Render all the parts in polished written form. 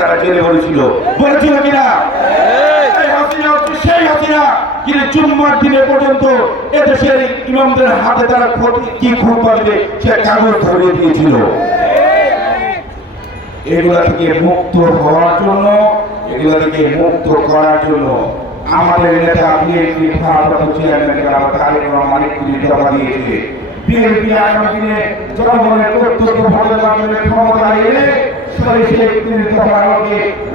তারা জেলে বলেছিল কিনা সেই হাসিনা কিন্তু জুম্মার দিনে পর্যন্ত এদেশের ইমামদের হাতে তারা কি খুতবা দিবে সে কাগজ ধরিয়ে দিয়েছিল। এগুলা থেকে মুক্ত হওয়ার জন্য, এগুলা থেকে মুক্ত করার জন্য আমাদের নেতা বিএনপি ভারপ্রাপ্ত চেয়ারম্যান তারেক রহমান দিয়েছে। বিএনপি আগামী দিনে জনগণের প্রত্যক্ষ ভোটের মাধ্যমে ক্ষমতায় এলে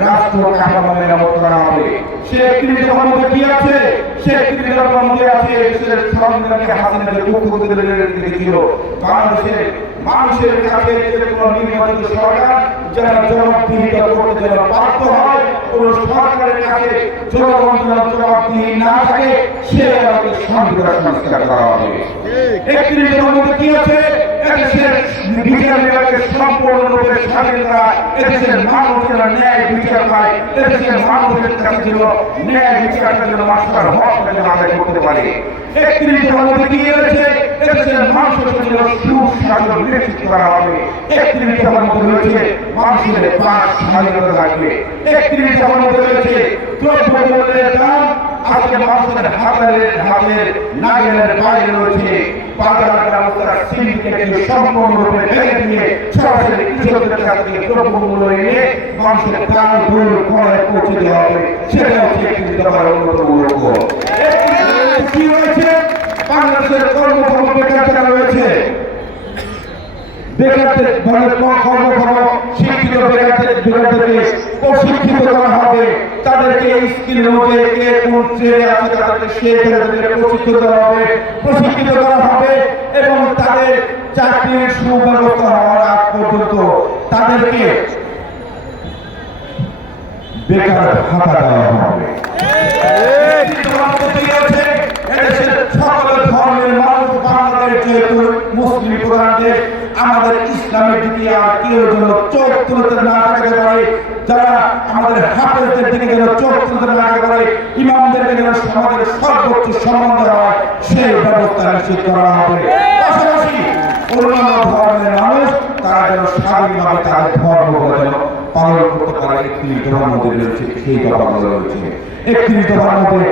রাষ্ট্র কাঠামো মেরামত করা হবে। সে ৩১ দফার মধ্যে কি আছে? সে ৩১ দফার মধ্যে আছে দেশের সংবিধানকে হাসিনাদের পক্ষ থেকে দিয়েছিল মানুষের কাছে যে কোনো নির্বাচিত সরকার যারা জবাবদিহিতা করতে যেন বাধ্য হয়, কোন সরকারের কাছে জনগণ যেন জবাবদিহি না থাকে, সে আমাদের সংবিধান সংস্কার করা হবে। ৩১ দফার মধ্যে কি আছে? এদেশের বিচার বিভাগের সম্পূর্ণরূপে স্বাধীন করা, এদেশের মানুষ যেন ন্যায় বিচার পায়, এদেশের মানুষের কাছে যেন ন্যায় বিচারটা যেন মাস্টার হকটা যেন আদায় করতে পারে। ৩১ দফার মধ্যে কি রয়েছে? এদেশের মানুষের জন্য সুশাসন নিশ্চিত করা হবে। ৩১ দফার মধ্যে রয়েছে মানুষের বাক স্বাধীনতা থাকবে। ৩১ দফার মধ্যে রয়েছে দ্রব্যমূল্যের দাম আজকে মানুষের হাতের নাগালের বাইরে রয়েছে। বাজার ব্যবস্থার সিন্ডিকেটকে সম্পূর্ণরূপে ভেঙে দিয়ে সরাসরি কৃষকদের কাছ থেকে দ্রব্যমূল্য এনে মানুষের দাম দূর করে পৌঁছে দেওয়া হবে। সেটা হচ্ছে ৩১ দফার অন্যতম লক্ষ্য। কি রয়েছে? বাংলাদেশের কর্মক্ষম বেকার যারা রয়েছে, বেকারদের কর্মক্ষম শিক্ষিত বেকারদেরকে প্রশিক্ষিত করা হবে। তাদেরকে স্কিল অনুযায়ী কে কোন ট্রেনে আছে তাদেরকে সেই প্রশিক্ষিত করা হবে এবং তাদের চাকরির সুব্যবস্থা হওয়ার আগ পর্যন্ত তাদেরকে বেকার ভাতা দেওয়া হবে। সকল ধর্মের মানুষ বাংলাদেশ যেহেতু মুসলিম প্রধান দেশ, আমাদের ইসলামের দিকে আর কেউ যেন চোখ তুলতে না থাকতে পারে, যারা আমাদের হাফেজদের দিকে যেন চোখ তুলতে না থাকতে পারে, ইমামদেরকে যেন সমাজের সর্বোচ্চ সম্মান দেওয়া হয়, সেই ব্যবস্থা নিশ্চিত করা হবে। পাশাপাশি অন্যান্য ধর্মের মানুষ তারা যেন স্বাধীনভাবে তাদের ধর্ম যেন পালন করতে পারে। ৩১ দফার মধ্যে রয়েছে সেই দফাগুলো রয়েছে। ৩১ দফার মধ্যে